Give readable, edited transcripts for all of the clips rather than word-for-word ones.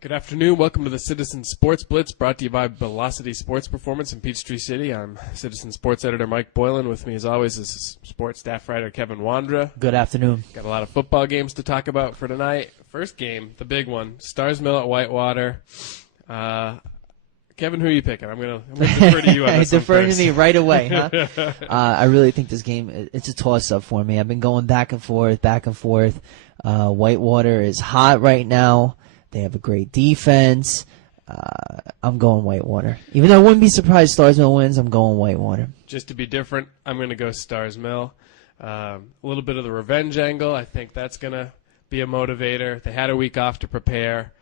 Good afternoon. Welcome to the Citizen Sports Blitz, brought to you by Velocity Sports Performance in Peachtree City. I'm Citizen Sports Editor Mike Boylan. With me, as always, is sports staff writer Kevin Wandra. Good afternoon. Got a lot of football games to talk about for tonight. First game, the big one, Stars Mill at Whitewater. Kevin, who are you picking? I'm gonna defer to you on this one Defer to me right away, huh? I really think this game, it's a toss-up for me. I've been going back and forth. Whitewater is hot right now. They have a great defense. I'm going Whitewater. Even though I wouldn't be surprised Stars Mill wins, I'm going Whitewater. Just to be different, I'm going to go Stars Mill. A little bit of the revenge angle. I think that's going to be a motivator. They had a week off to prepare.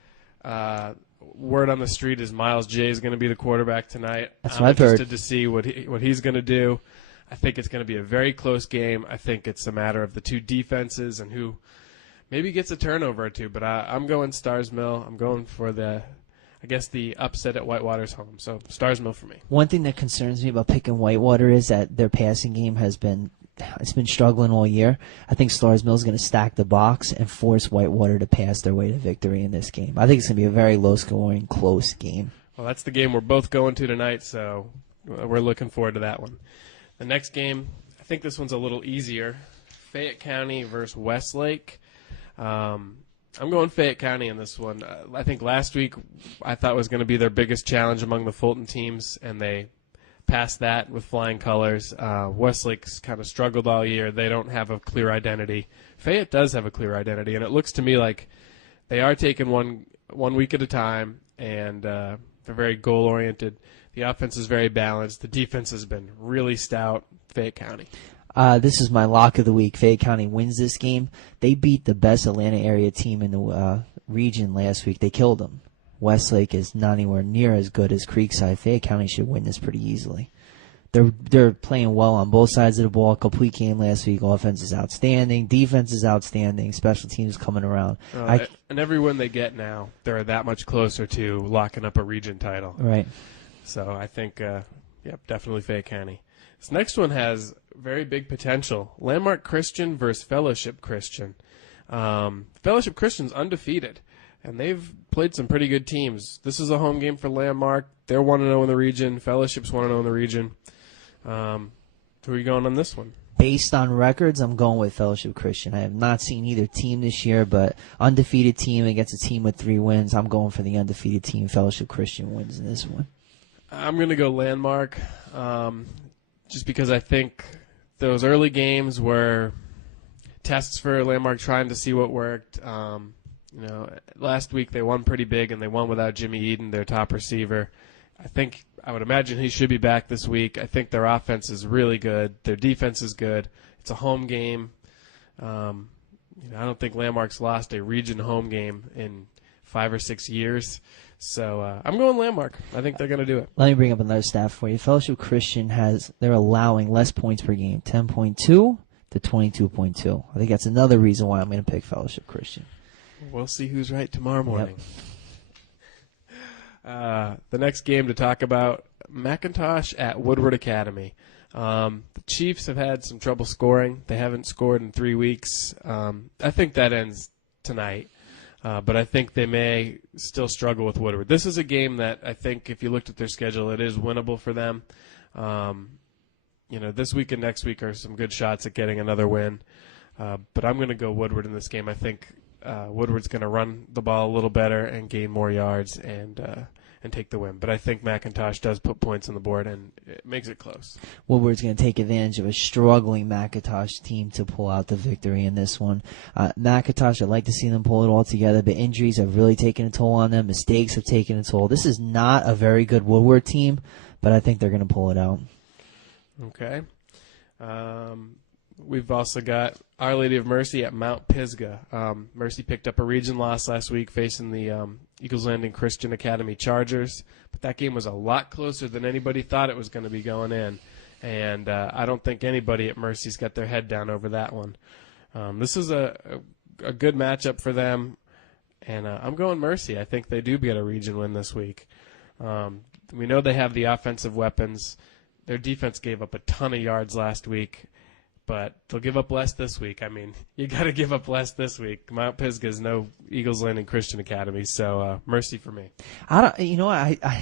Word on the street is Miles J is going to be the quarterback tonight. That's what I've heard. I'm interested to see what he's going to do. I think it's going to be a very close game. I think it's a matter of the two defenses and who maybe gets a turnover or two, but I'm going Stars Mill. I'm going for the upset at Whitewater's home. So Stars Mill for me. One thing that concerns me about picking Whitewater is that their passing game has been struggling all year. I think Stars Mill is going to stack the box and force Whitewater to pass their way to victory in this game. I think it's going to be a very low-scoring, close game. Well, that's the game we're both going to tonight, so we're looking forward to that one. The next game, I think this one's a little easier. Fayette County versus Westlake. I'm going Fayette County in this one. I think last week I thought was going to be their biggest challenge among the Fulton teams, and they passed that with flying colors. Westlake's kind of struggled all year. They don't have a clear identity. Fayette does have a clear identity, and it looks to me like they are taking one week at a time, and they're very goal-oriented. The offense is very balanced. The defense has been really stout. Fayette County. This is my lock of the week. Fayette County wins this game. They beat the best Atlanta area team in the region last week. They killed them. Westlake is not anywhere near as good as Creekside. Fayette County should win this pretty easily. They're playing well on both sides of the ball. Complete game last week. Offense is outstanding. Defense is outstanding. Special teams coming around. And every win they get now, they're that much closer to locking up a region title. Right. So I think, definitely Fayette County. This next one has very big potential. Landmark Christian versus Fellowship Christian. Fellowship Christian's undefeated, and they've played some pretty good teams. This is a home game for Landmark. They're 1-0 in the region. Fellowship's 1-0 in the region. Who are you going on this one? Based on records, I'm going with Fellowship Christian. I have not seen either team this year, but undefeated team against a team with 3 wins. I'm going for the undefeated team. Fellowship Christian wins in this one. I'm going to go Landmark. Just because I think those early games were tests for Landmark trying to see what worked. Last week they won pretty big, and they won without Jimmy Eden, their top receiver. I would imagine he should be back this week. I think their offense is really good. Their defense is good. It's a home game. I don't think Landmark's lost a region home game in 5 or 6 years. So I'm going Landmark. I think they're going to do it. Let me bring up another stat for you. Fellowship Christian they're allowing less points per game, 10.2 to 22.2. I think that's another reason why I'm going to pick Fellowship Christian. We'll see who's right tomorrow morning. Yep. The next game to talk about, McIntosh at Woodward Academy. The Chiefs have had some trouble scoring. They haven't scored in 3 weeks. I think that ends tonight. But I think they may still struggle with Woodward. This is a game that I think if you looked at their schedule, it is winnable for them. This week and next week are some good shots at getting another win. But I'm going to go Woodward in this game. I think Woodward's going to run the ball a little better and gain more yards and take the win. But I think McIntosh does put points on the board, and it makes it close. Woodward's going to take advantage of a struggling McIntosh team to pull out the victory in this one. McIntosh, I'd like to see them pull it all together, but injuries have really taken a toll on them. Mistakes have taken a toll. This is not a very good Woodward team, but I think they're going to pull it out. Okay. We've also got Our Lady of Mercy at Mount Pisgah. Mercy picked up a region loss last week facing the Eagles Landing Christian Academy Chargers, but that game was a lot closer than anybody thought it was going to be going in, and I don't think anybody at Mercy's got their head down over that one. This is a good matchup for them, and I'm going Mercy. I think they do get a region win this week. We know they have the offensive weapons. Their defense gave up a ton of yards last week. but they'll give up less this week. I mean, you got to give up less this week. Mount Pisgah is no Eagles Landing Christian Academy, so mercy for me. I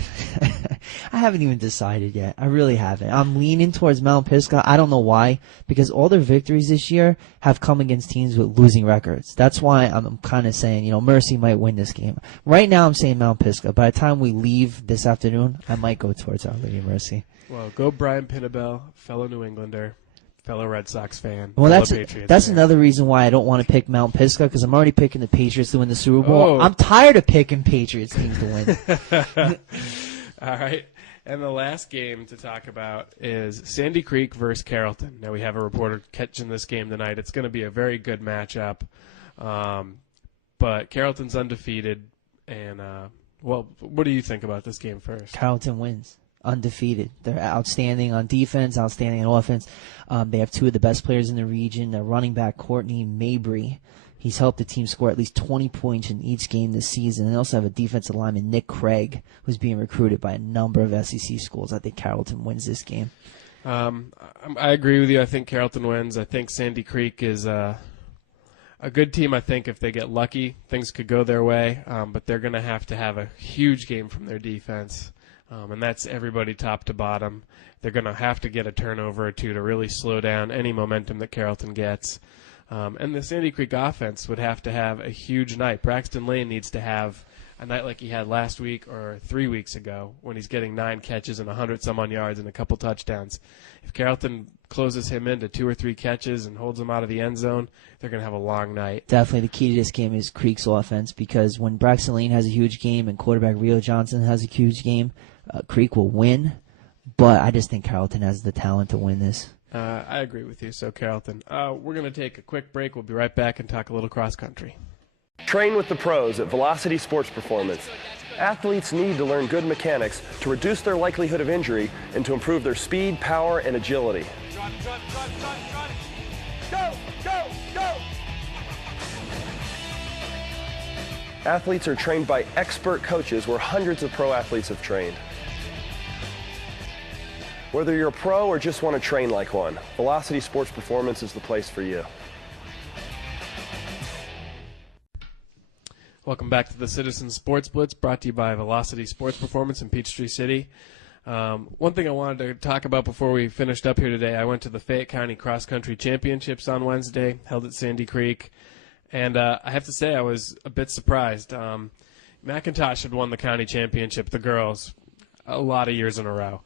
haven't even decided yet. I really haven't. I'm leaning towards Mount Pisgah. I don't know why, because all their victories this year have come against teams with losing records. That's why I'm kind of saying, Mercy might win this game. Right now I'm saying Mount Pisgah. By the time we leave this afternoon, I might go towards Our Lady of Mercy. Well, go Brian Pinnabell, fellow New Englander, fellow Red Sox fan. Well, Patriots that's fan. Another reason why I don't want to pick Mount Pisgah, because I'm already picking the Patriots to win the Super Bowl. Oh. I'm tired of picking Patriots teams to win. All right. And the last game to talk about is Sandy Creek versus Carrollton. Now, we have a reporter catching this game tonight. It's going to be a very good matchup. But Carrollton's undefeated. And, what do you think about this game first? Carrollton wins. Undefeated. They're outstanding on defense, outstanding on offense. They have two of the best players in the region. Their running back, Courtney Mabry, he's helped the team score at least 20 points in each game this season. They also have a defensive lineman, Nick Craig, who's being recruited by a number of SEC schools. I think Carrollton wins this game. I agree with you. I think Carrollton wins. I think Sandy Creek is a good team. I think if they get lucky, things could go their way. But they're going to have a huge game from their defense. And that's everybody top to bottom. They're going to have to get a turnover or two to really slow down any momentum that Carrollton gets. And the Sandy Creek offense would have a huge night. Braxton Lane needs to have a night like he had last week or 3 weeks ago when he's getting 9 catches and 100-some-odd yards and a couple touchdowns. If Carrollton closes him into 2 or 3 catches and holds him out of the end zone, they're going to have a long night. Definitely the key to this game is Creek's offense, because when Braxton Lane has a huge game and quarterback Rio Johnson has a huge game, Creek will win. But I just think Carrollton has the talent to win this. I agree with you. So Carrollton. We're going to take a quick break. We'll be right back and talk a little cross country. Train with the pros at Velocity Sports Performance. Athletes need to learn good mechanics to reduce their likelihood of injury and to improve their speed, power, and agility. Go, go, go! Athletes are trained by expert coaches where hundreds of pro athletes have trained. Whether you're a pro or just want to train like one, Velocity Sports Performance is the place for you. Welcome back to the Citizen Sports Blitz, brought to you by Velocity Sports Performance in Peachtree City. One thing I wanted to talk about before we finished up here today, I went to the Fayette County Cross Country Championships on Wednesday, held at Sandy Creek, and I have to say I was a bit surprised. McIntosh had won the county championship, the girls, a lot of years in a row.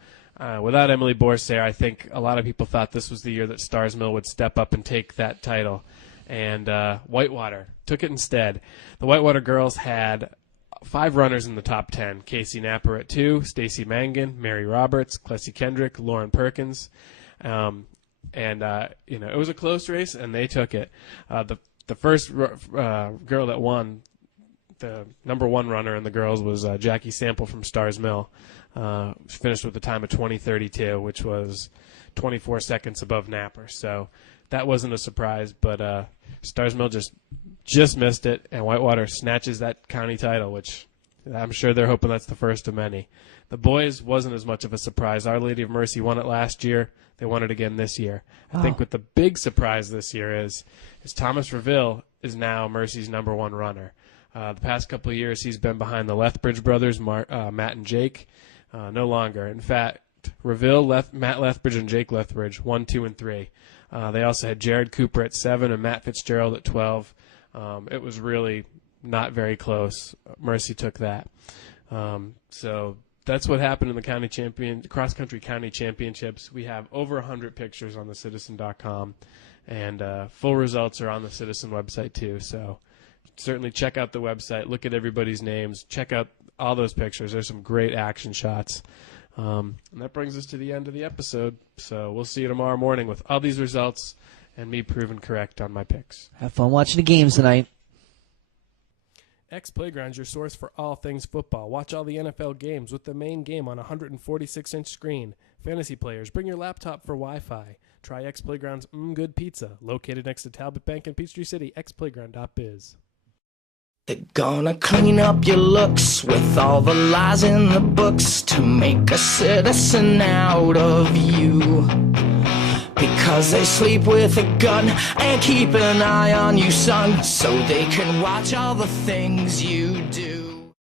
Without Emily Borsair, I think a lot of people thought this was the year that Stars Mill would step up and take that title. And Whitewater took it instead. The Whitewater girls had 5 runners in the top 10. Casey Napper at 2, Stacy Mangan, Mary Roberts, Clessy Kendrick, Lauren Perkins. It was a close race, and they took it. The first girl that won, the number 1 runner in the girls, was Jackie Sample from Stars Mill. She finished with a time of 20:32, which was 24 seconds above Napper. So that wasn't a surprise, but Stars Mill just missed it, and Whitewater snatches that county title, which I'm sure they're hoping that's the first of many. The boys wasn't as much of a surprise. Our Lady of Mercy won it last year. They won it again this year. I think what the big surprise this year is Thomas Reville is now Mercy's number 1 runner. The past couple of years, he's been behind the Lethbridge brothers, Matt and Jake. No longer. In fact, Reville, Matt Lethbridge, and Jake Lethbridge, 1, 2, and 3. They also had Jared Cooper at 7 and Matt Fitzgerald at 12. It was really not very close. Mercy took that. So that's what happened in the cross-country county championships. We have over 100 pictures on thecitizen.com, and full results are on the Citizen website too. So certainly check out the website, look at everybody's names, check out all those pictures. There's some great action shots. And that brings us to the end of the episode. So we'll see you tomorrow morning with all these results and me proven correct on my picks. Have fun watching the games tonight. X Playground's your source for all things football. Watch all the NFL games with the main game on a 146-inch screen. Fantasy players, bring your laptop for Wi-Fi. Try X Playground's Good Pizza, located next to Talbot Bank in Peachtree City, xplayground.biz. They're gonna clean up your looks with all the lies in the books to make a citizen out of you. Because they sleep with a gun and keep an eye on you, son, so they can watch all the things you do.